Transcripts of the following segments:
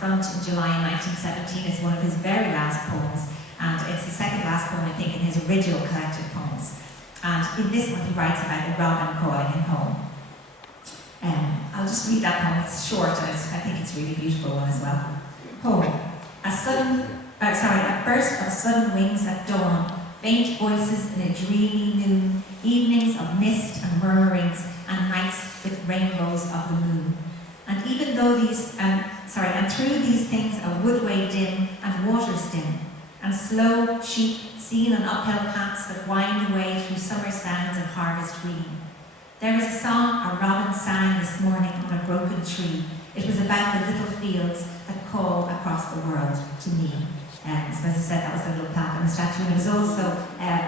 front in July 1917 is one of his very last poems, and it's the second last poem, I think, in his original collected poems. And in this one he writes about the robin calling him home. I'll just read that poem. It's short and I think it's a really beautiful one as well. Home. A burst of sudden wings at dawn, faint voices in a dreamy noon, evenings of mist and murmurings, and nights with rainbows of the moon. And even though and through these things a woodway dim and waters dim, and slow sheep seen on uphill paths that wind away through summer sands and harvest green. There is a song a robin sang this morning on a broken tree. It was about the little fields that call across the world to me. So as I said, that was a little plaque on the statue, and it was also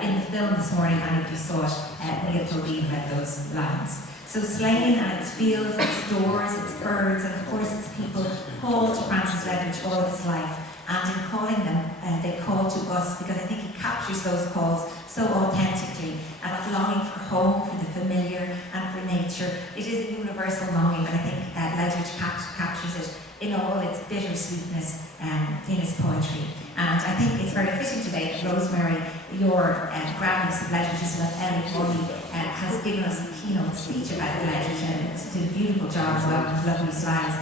in the film this morning, and if you saw it, Neil Tobin read those lines. So Slane and its fields, its doors, its birds, and of course its people called to Francis Ledwidge all of his life. And in calling them, they call to us, because I think he captures those calls so authentically, and that longing for home, for the familiar, and for nature. It is a universal longing, but I think Ledwidge captures it in all its bittersweetness in his poetry. And I think it's very fitting today that Rosemary, your Grammars of Ledwidge's love, Ellie Molly, has given us the keynote speech about the Ledwidge, and it's did a beautiful job as well with lovely slides.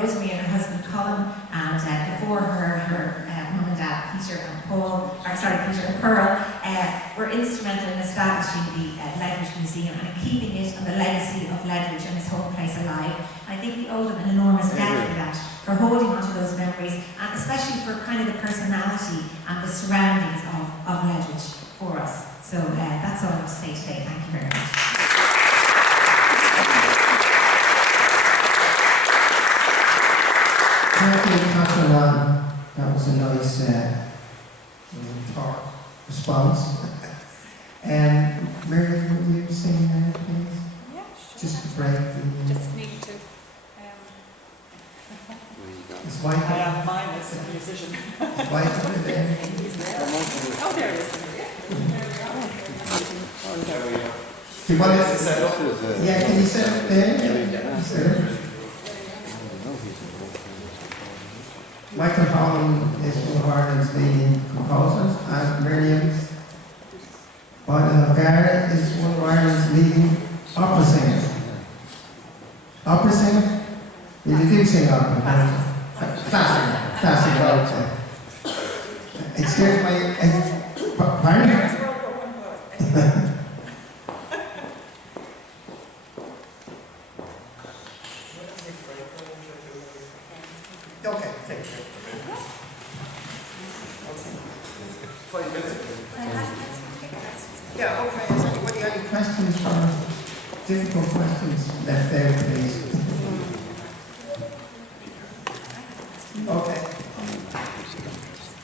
Rosemary and her husband Colin, and before her mum and dad, Peter and Pearl, were instrumental in establishing the Ledwidge Museum and keeping it and the legacy of Ledwidge and his home place alive. And I think we owe them an enormous debt for that, for holding on to those memories, and especially for kind of the personality and the surroundings of Ledwidge for us. So that's all I have to say today. Thank you very much. Thank you, Hoolan. That was a nice talk response. And Miriam, will you sing now, please? Yeah, sure. Just to break the... Just need to... Is Michael... I have mine as a musician. Is Michael there? He's there. Oh, there he is. There we go. Do you want to set up? Yeah, can you set up there? Michael Hoolan is one of Ireland's leading composers, and Miriam's Boylan is one of Ireland's leading opera singers. Opera singer? You do sing opera. Classic opera. Excuse my... Pardon? Okay, take it. Yeah, okay. Has anybody got any questions or difficult questions left there, please? Okay.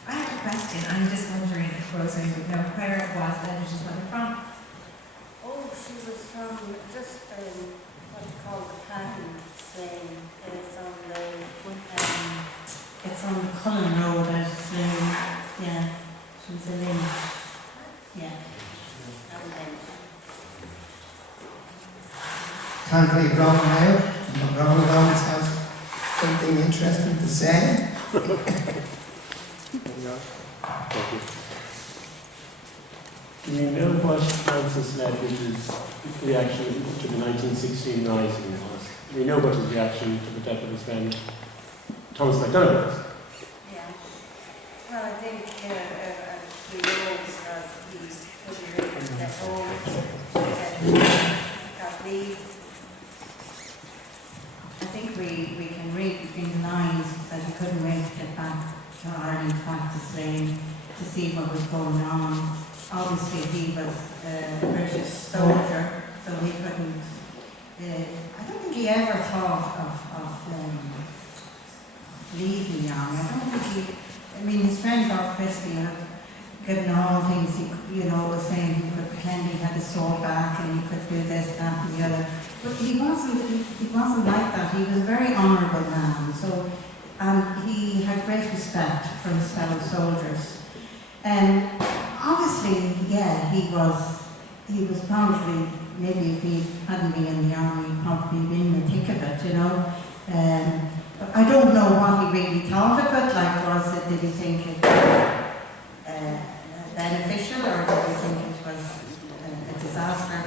I have a question. I'm just wondering if Rosemary would know where it was Ledwidge's mother from. Oh, she was from just what you call the pattern saying. It's on Cullen Road at Slane. Yeah, she was a Lynn. Yeah. Can't leave Ron now. Ron always has something interesting to say. Do you know what Francis Ledwidge's reaction to the 1916 Rising was? Do you know what his reaction to the death of his friend Thomas MacDonald was? Yeah. Well, I think we always have these putting that got leave. I think we can read between the lines that he couldn't wait to get back to Ireland, back to Slane, to see what was going on. Obviously, he was a British soldier, so he couldn't. I don't think he ever thought of leaving the army. I don't think his friend Bob Christie had given all things he, was saying he could pretend he had a sword back and he could do this, that, and the other. But he wasn't like that. He was a very honourable man. So, he had great respect for his fellow soldiers. And obviously, yeah, he was probably, maybe if he hadn't been in the army, he'd probably been in the thick of it, But I don't know what he really thought of it, like did he think it beneficial or did he think it was a disaster?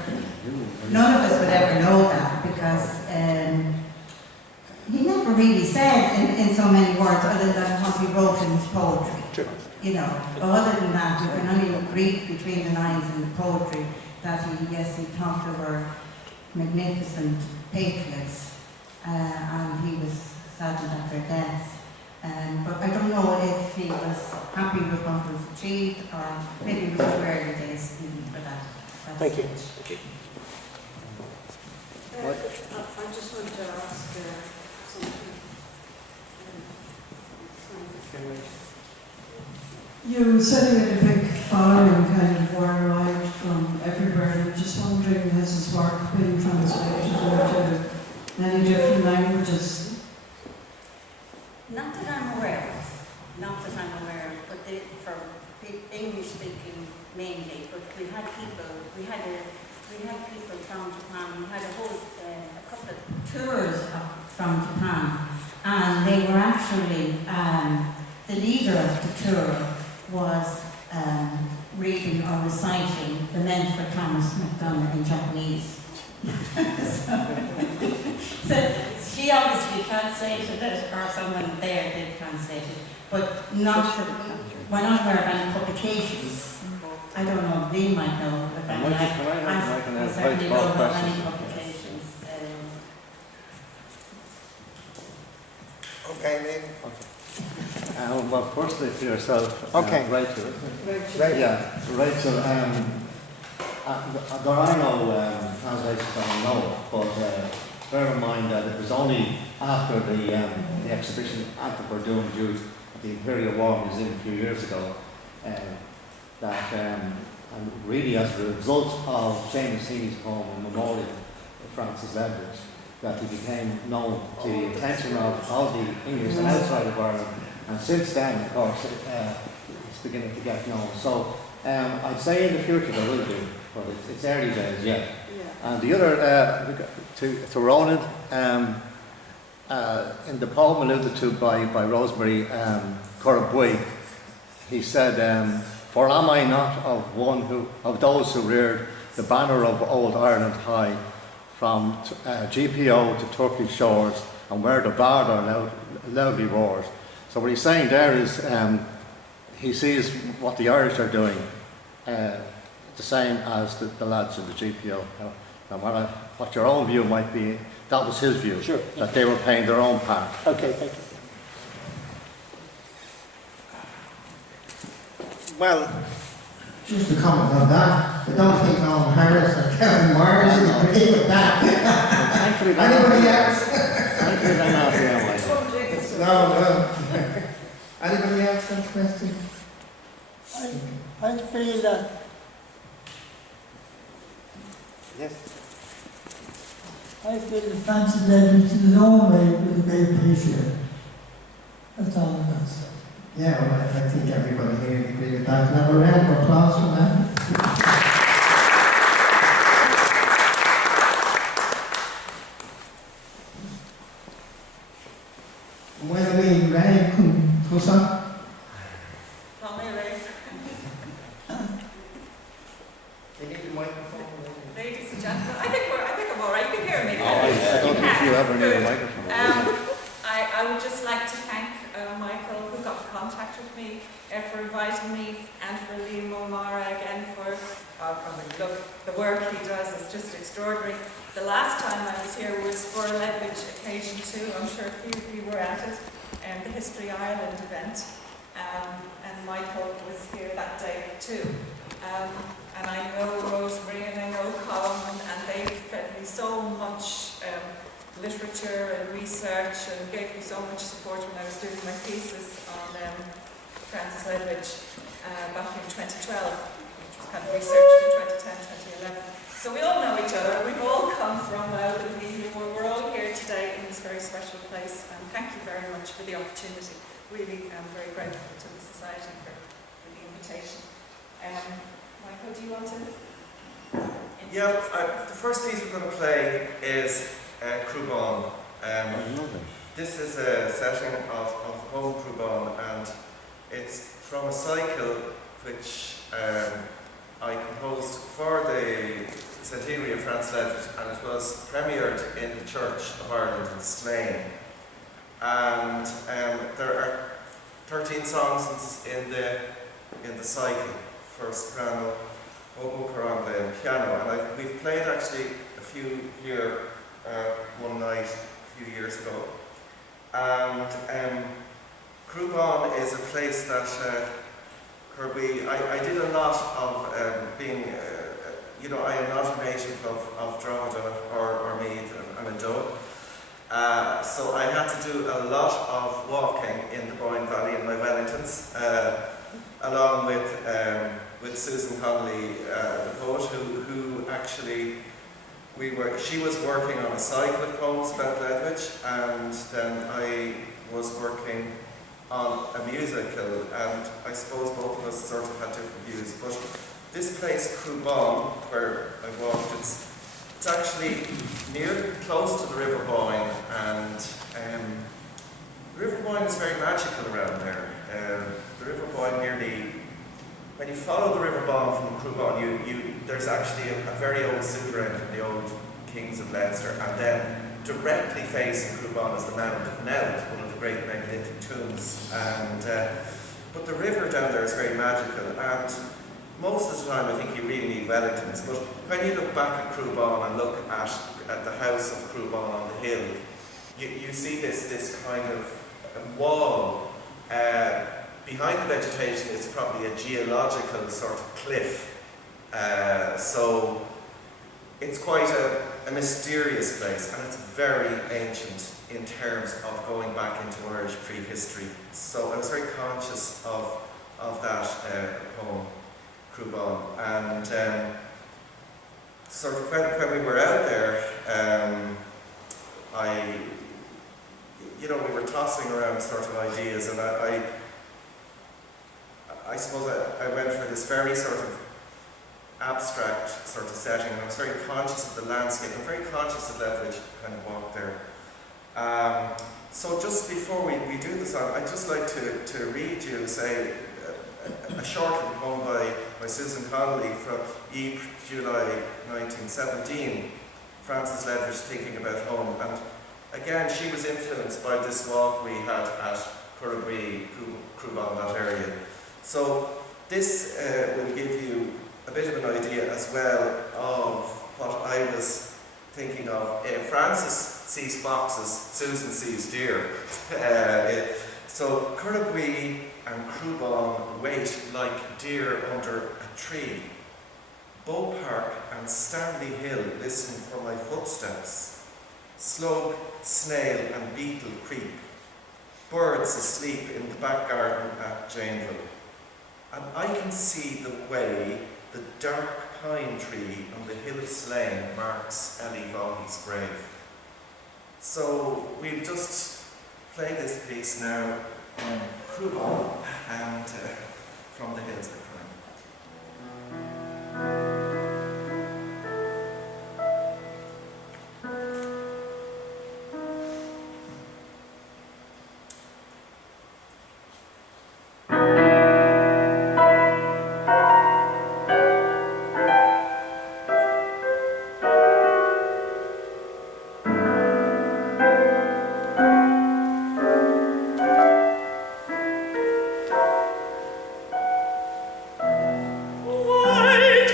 None of us would ever know that because he never really said in so many words other than what he wrote in his poetry. Sure. You know, but other than that, you can only read between the lines in the poetry that he thought they were magnificent patriots, and he was saddened at their deaths. But I don't know if he was happy with what was achieved, or maybe it was too early days even for that. Thank you. I just want to ask something. You said you had a big following kind of worldwide from everywhere. I'm just wondering, has his work been translated into many different languages? Not that I'm aware of, but for English speaking mainly, but we had people from Japan. We had a couple of Tours from Japan, and they were actually, the leader of the tour was reading or reciting the Men for Thomas McDonough in Japanese. so she obviously translated it, or someone there did translate it, but we're not aware of any publications. I don't know, Lee might know of any. I certainly don't know of any publications. Okay, Lee. Well, firstly for yourself, Okay. Rachel. Right. Yeah, Rachel, there are no translations on note, but bear in mind that it was only after the exhibition at the Verdun Youth at the Imperial War Museum a few years ago that, and really as a result of Seamus Heaney's poem in memorial of Francis Ledwidge, that he became known to the attention of all the English and outside of Ireland. And since then, of course, it's beginning to get known. So I'd say in the future there will be, but it's early days yet. Yeah. And the other, to Ronan, in the poem alluded to by Rosemary Currabwee, he said, "For am I not of those who reared the banner of old Ireland high, from GPO to Turkish shores, and where the Vardar loudly roars." So what he's saying there is he sees what the Irish are doing the same as the lads in the GPO. And what your own view might be, that was his view, Sure. that they were playing their own part. Okay, thank you. Well, just to comment on that, I don't think Noel Harris or Kevin Myers would agree with that. Thankfully, Anybody else? Thankfully, they're not here, Michael. No. Anybody else have a question? I feel that Yes. Francis Ledwidge in his own way was a great patriot. That's all I can say. Yeah, well, I think everybody here would agree with that. Can I have a round of applause for that? Well, we ran Hoolan. They need the microphone. Ladies and gentlemen, I think I'm all right. You can hear me. I don't think you ever need a microphone. I would just like to thank Michael, who got in contact with me, for inviting me, and for Liam O'Mara again for the work he does is just extraordinary. The last time I was here was for a Ledwidge occasion too. I'm sure a few of you were at it, the History Ireland event, and Michael was here that day too. And I know Rosemary and I know Colin, and they fed me so much literature and research and gave me so much support when I was doing my thesis on Francis Ledwidge back in 2012, which was kind of researched in 2010, 2011. So we all know each other, we've all come from out of the we're all here today in this very special place, and thank you very much for the opportunity. Really, I'm very grateful to the Society for the invitation. Michael, do you want to? Yeah, the first piece we're going to play is Cruban. This is a setting of the poem Cruban, and it's from a cycle which I composed for the centenary of Francis Ledwidge, and it was premiered in the Church of Ireland in Slane. And there are 13 songs in the cycle for soprano, oboe, caramba, and piano. And we've played actually a few here one night a few years ago. And Cruban is a place that I did a lot of being, I am not a native of Drogheda or Meath and a Dub. So I had to do a lot of walking in the Boylan Valley in my Wellingtons, along with Susan Connolly, the poet, who actually she was working on a cycle of poems about Ledwidge, and then I was working on a musical, and I suppose both of us sort of had different views. But this place, Cruban, where I walked, it's actually close to the River Boyne, and the River Boyne is very magical around there. The River Boyne nearly, when you follow the River Boyne from Cruban, there's actually a very old super engine, the old Kings of Leinster, and then directly facing Cruban is the Mound of Knowth, one of the great megalithic tombs. But the river down there is very magical, and most of the time I think you really need Wellingtons, but when you look back at Cruban and look at the house of Cruban on the hill, you see this kind of wall. Behind the vegetation is probably a geological sort of cliff. So it's quite a mysterious place, and it's very ancient in terms of going back into Irish prehistory. So I was very conscious of that poem, Cruban. And sort of when we were out there, we were tossing around sort of ideas, and I suppose I went for this very sort of abstract sort of setting, and I was very conscious of the landscape. I'm very conscious of Ledwidge kind of walk there. So just before we do the song, I'd just like to read you, say, a short poem by Susan Connolly from Ypres, July 1917, Francis Ledwidge Thinking About Home. And again, she was influenced by this walk we had at Curragwee, Cruban, that area. So this will give you a bit of an idea as well of what I was thinking of. Francis sees foxes, Susan sees deer. So Curragwee and Cruban wait like deer under a tree. Bow Park and Stanley Hill listen for my footsteps. Slug, snail and beetle creep. Birds asleep in the back garden at Janeville. And I can see the way the dark pine tree on the hill of Slane marks Ellie Vaughan's grave. So we'll just play this piece now, Cruban, and from the hills of Crime. White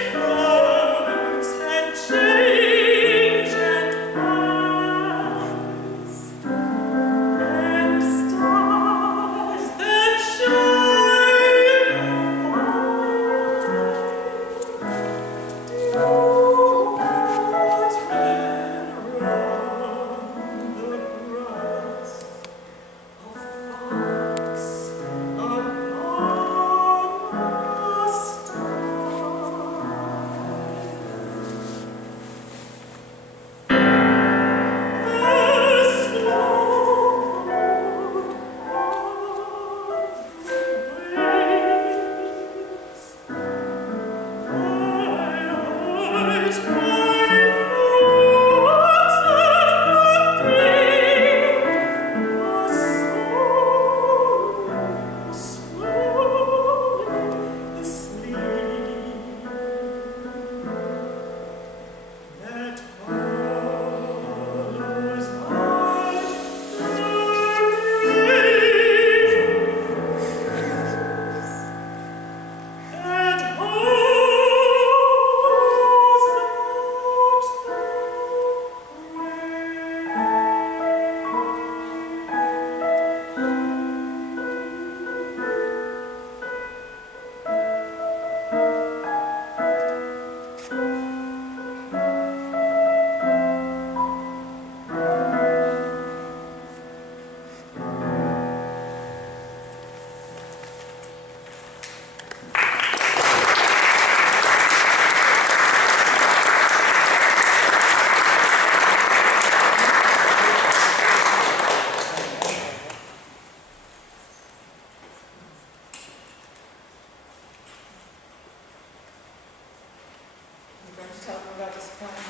surprise.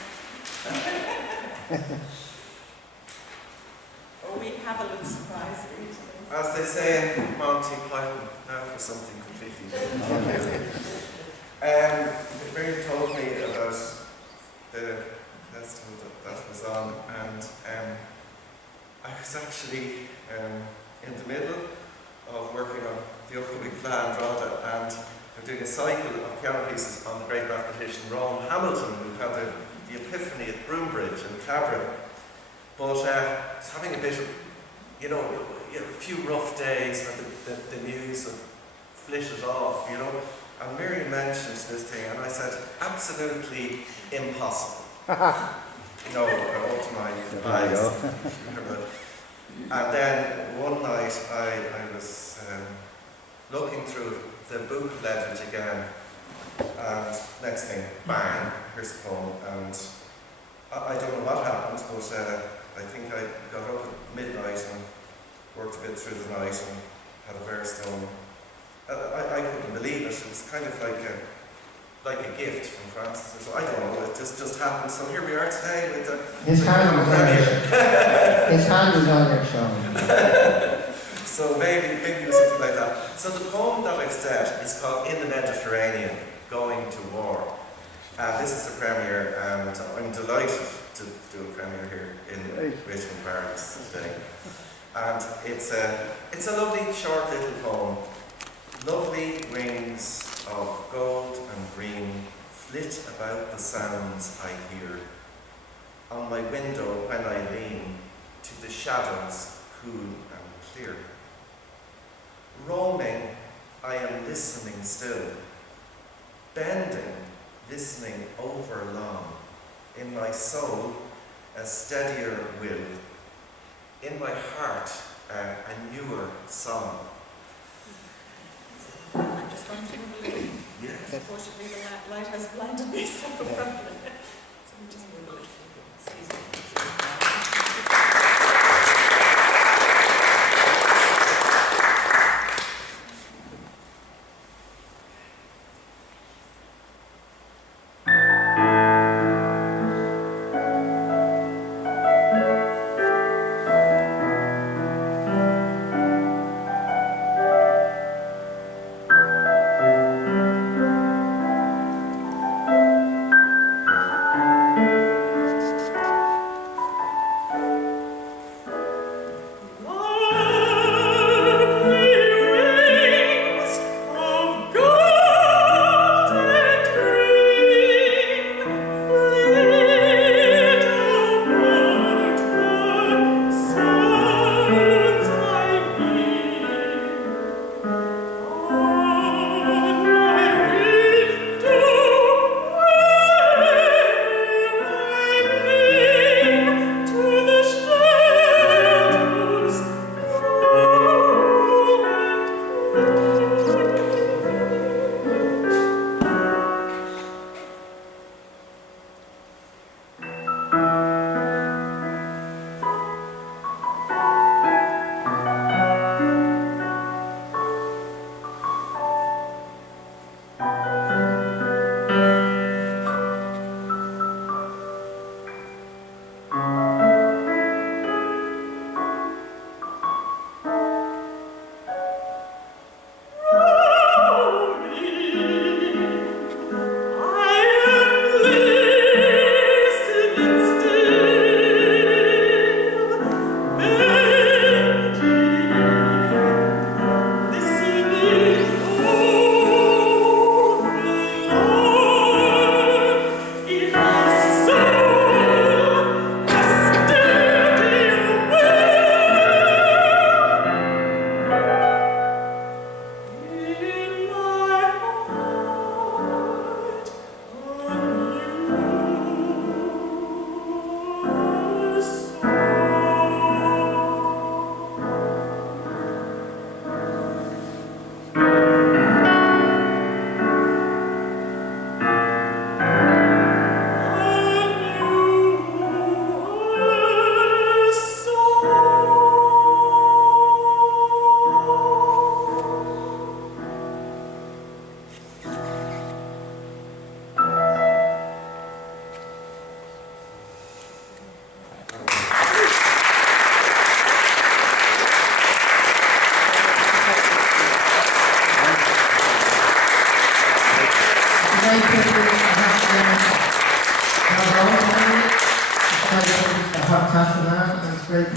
Oh, we have a little surprise for you today. As they say in Monty Python, now for something completely different. Miriam told me about the festival that was on, and I was actually in the middle of working on the upcoming plan, Drada, and I'm doing a cycle of piano pieces on the great mathematician Ron Hamilton, who had the epiphany at Broombridge in Cabra. But I was having a bit of, a few rough days where the muse would flitted off, And Miriam mentioned this thing, and I said, absolutely impossible. No, I won't to my eyes. And then one night I was looking through the book of legends again, and next thing, bang, here's the poem. And I don't know what happened, but I think I got up at midnight and worked a bit through the night and had a verse done. I couldn't believe it. It was kind of like a gift from Francis. So I don't know, it just happened. So here we are today with the His hand was on your shoulder. So maybe it was something like that. So the poem that I've said is called In the Mediterranean, Going to War. This is the premiere, and I'm delighted to do a premiere here in Richmond Barracks today. And it's a lovely short little poem. Lovely rings of gold and green flit about the sounds I hear. On my window when I lean to the shadows cool and clear. Roaming, I am listening still. Bending, listening over long. In my soul, a steadier will. In my heart, a newer song. I'm just going to move a little. Yes. Unfortunately, the light has blinded me so profoundly. So we just move a little. Excuse me.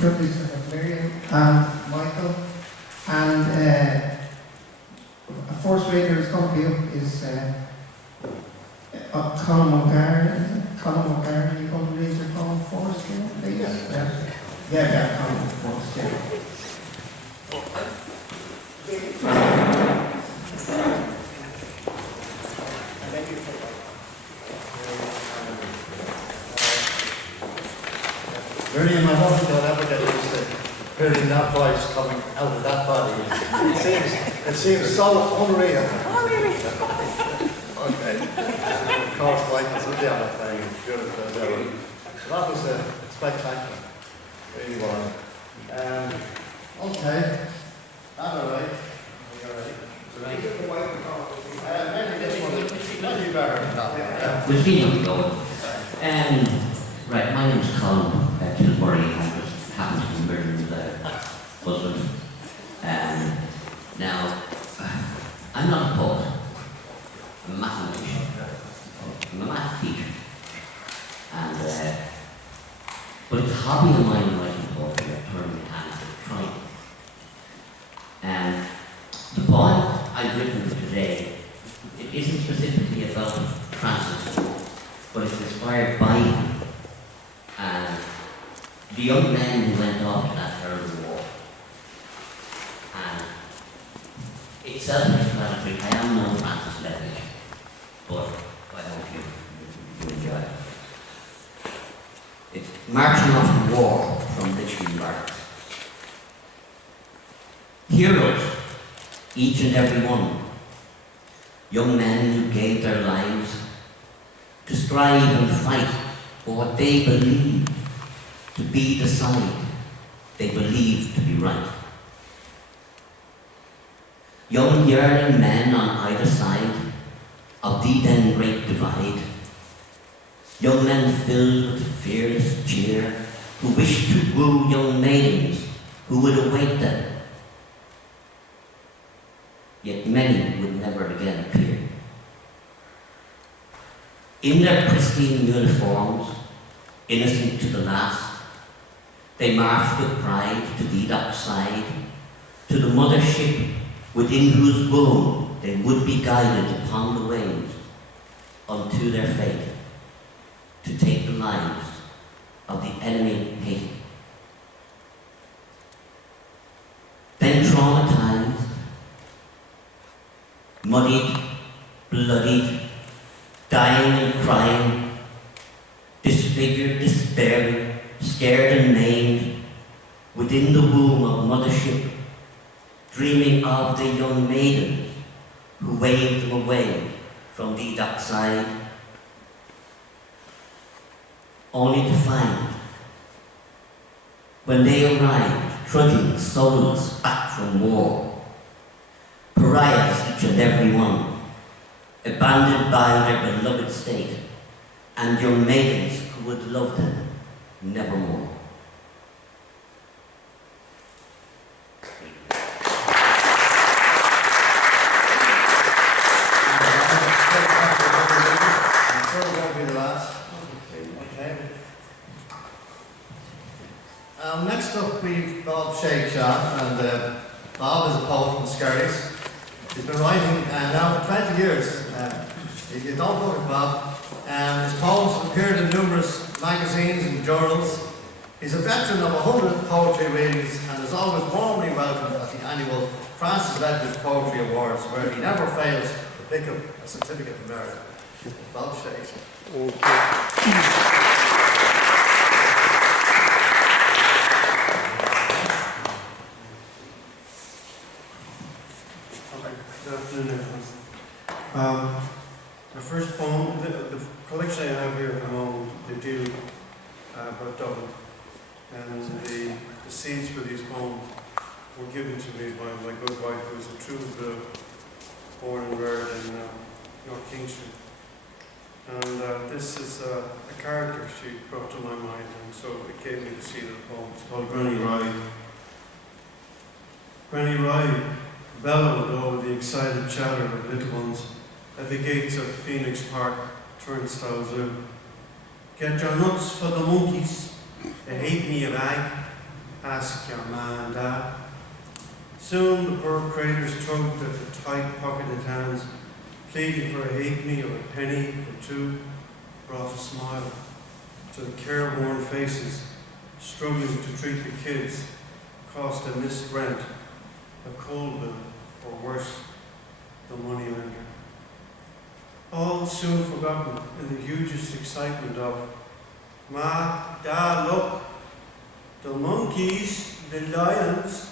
introduce Miriam and Michael. And a first reader is going to be up is Colin O'Gara. Colin O'Gara, are you going to read your poem for us, please? Yeah, Colin first, yeah. Miriam, I don't think I'll ever get used to hearing that voice coming out of that body. It seems so unreal. Oh, really? Okay. Of course, Michael's with the other thing. Beautiful as ever. So that was spectacular. Really was. Okay. That all right? Maybe this one might be better than that one. Yeah. We'll see how we go. Right, my name's Colin Kilbury. I just happen to be Miriam's husband. Now, I'm not a poet. I'm a mathematician. I'm a math teacher. And, but it's a hobby of mine writing poetry. I've turned my hand to trying. And the poem I've written for today, it isn't specifically about Francis, but it's inspired by him. And the young men who went off to that terrible war. And it's self-explanatory. I am no Francis Levitt, but I hope you enjoy it. It's marching off to war from Richmond Barracks. Heroes, each and every one. Young men who gave their lives to strive and fight for what they believed to be the side they believed to be right. Young yearning men on either side of the then great divide. Young men filled with fearless cheer who wished to woo young maidens who would await them. Yet many would never again appear. In their pristine uniforms, innocent to the last, they marched with pride to the dockside, to the mothership within whose womb they would be guided upon the waves unto their fate, to take the lives of the enemy hated. Then traumatized, muddied, bloodied, dying and crying, disfigured, despairing, scared and maimed, within the womb of mothership, dreaming of the young maiden who waved them away from the dockside, only to find, when they arrived, trudging soulless back from war, pariahs each and every one, abandoned by their beloved state, and young maidens who would love them nevermore. I'm sure it won't be the last. Okay. Next up we've Bob Shakeshaw, and Bob is a poet from Skerries. He's been writing now for 20 years. If you don't know him, Bob, his poems have appeared in numerous magazines and journals. He's a veteran of 100 poetry readings and is always warmly welcomed at the annual Francis Ledwidge Poetry Awards, where he never fails to pick up a certificate of merit. Bob Shakespeare. Good afternoon, everyone. The first poem, the collection I have here at the moment, they deal about Dublin. And the seeds for these poems were given to me by my good wife, who is a true born and reared in North Kingstree. And this is a character she brought to my mind, and so it gave me the seed of the poem. It's called Granny Rye. Granny Rye bellowed over the excited chatter of little ones at the gates of Phoenix Park, Turnstile Zoo. Get your nuts for the monkeys, they hate me a bag. ask your ma and dad. Soon the poor craters tugged at the tight-pocketed hands, pleading for a halfpenny or a penny for two, brought a smile to the careworn faces, struggling to treat the kids, cost a missed rent, a cold bill, or worse, the moneylender. All soon forgotten in the hugest excitement of, Ma, Dad, look, the monkeys, the lions,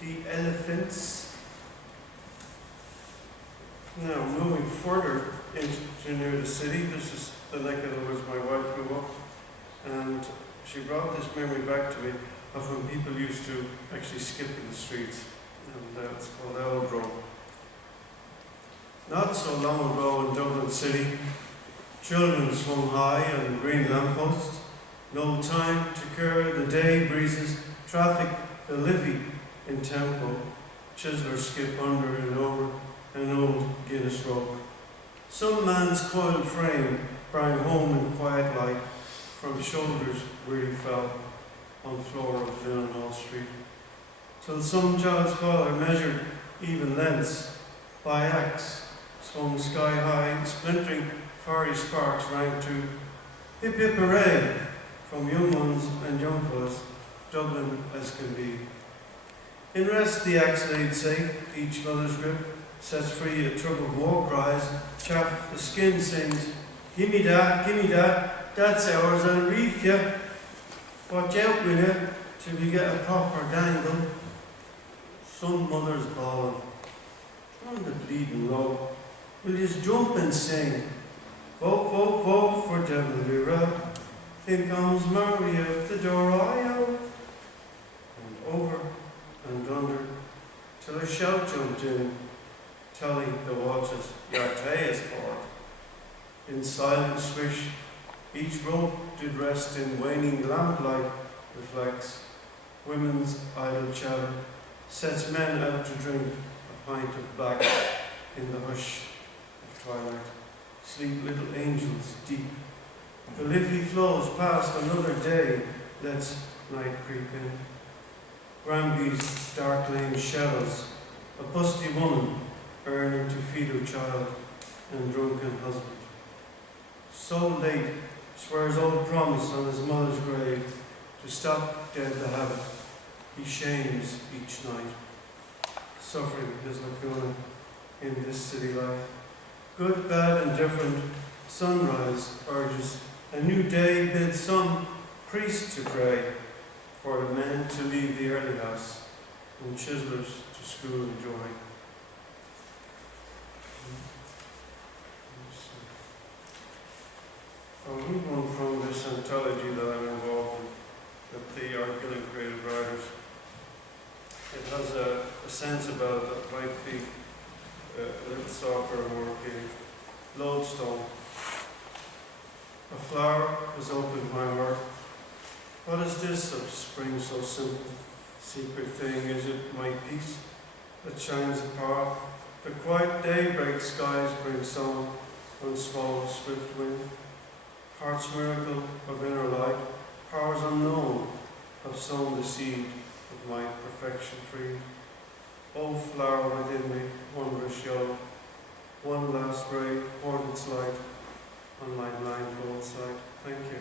the elephants. Now, moving further into near the city, this is the neck of the woods my wife grew up, and she brought this memory back to me of when people used to actually skip in the streets, and it's called Eldro. Not so long ago in Dublin City, children swung high on green lampposts, no time to care the day breezes, traffic the livy in tempo, chiselers skip under and over an old Guinness rope. Some man's coiled frame sprang home in quiet light from shoulders where he fell on floor of Villanelle Street, till some child's father measured even lengths by axe, swung sky high, splintering fiery sparks rang to hip hip hooray from young ones and young fellas, Dublin as can be. In rest the axe laid safe, each mother's grip sets free a troubled war cries, chaff the skin sings, gimme that, that's ours, I'll reef ya. Watch out with it till we get a proper dangle. Some mother's bawling, on the bleeding low, we'll just jump and sing. Vote, vote, vote for Devil Lira. In comes Mary out the door, I-o. And over and under, till a shout jumped in, telling the watches, your tay is poured. In silent swish, each rope did rest in waning lamplight reflects. Women's idle chatter sets men out to drink a pint of black in the hush of twilight. Sleep little angels deep. The lively flows past another day, lets night creep in. Granby's dark lane shells, a busty woman burning to feed her child and drunken husband. So late, swears old promise on his mother's grave to stop dead the habit. He shames each night. Suffering his lacuna in this city life. Good, bad, and different, sunrise urges. A new day bids some priests to pray for the men to leave the early house and chiselers to school and joy. I'll move on from this anthology that I'm involved in, that the Art Guild and Creative Writers. It has a sense about it that might be a little softer and more appealing. Lodestone. A flower has opened my heart. What is this of spring so simple? Secret thing, is it my peace that shines apart? The quiet daybreak skies bring song on small swift wind. Heart's miracle of inner light, powers unknown have sown the seed of my perfection free. O flower within me, wondrous yellow, one last ray poured its light on my blindfold sight. Thank you.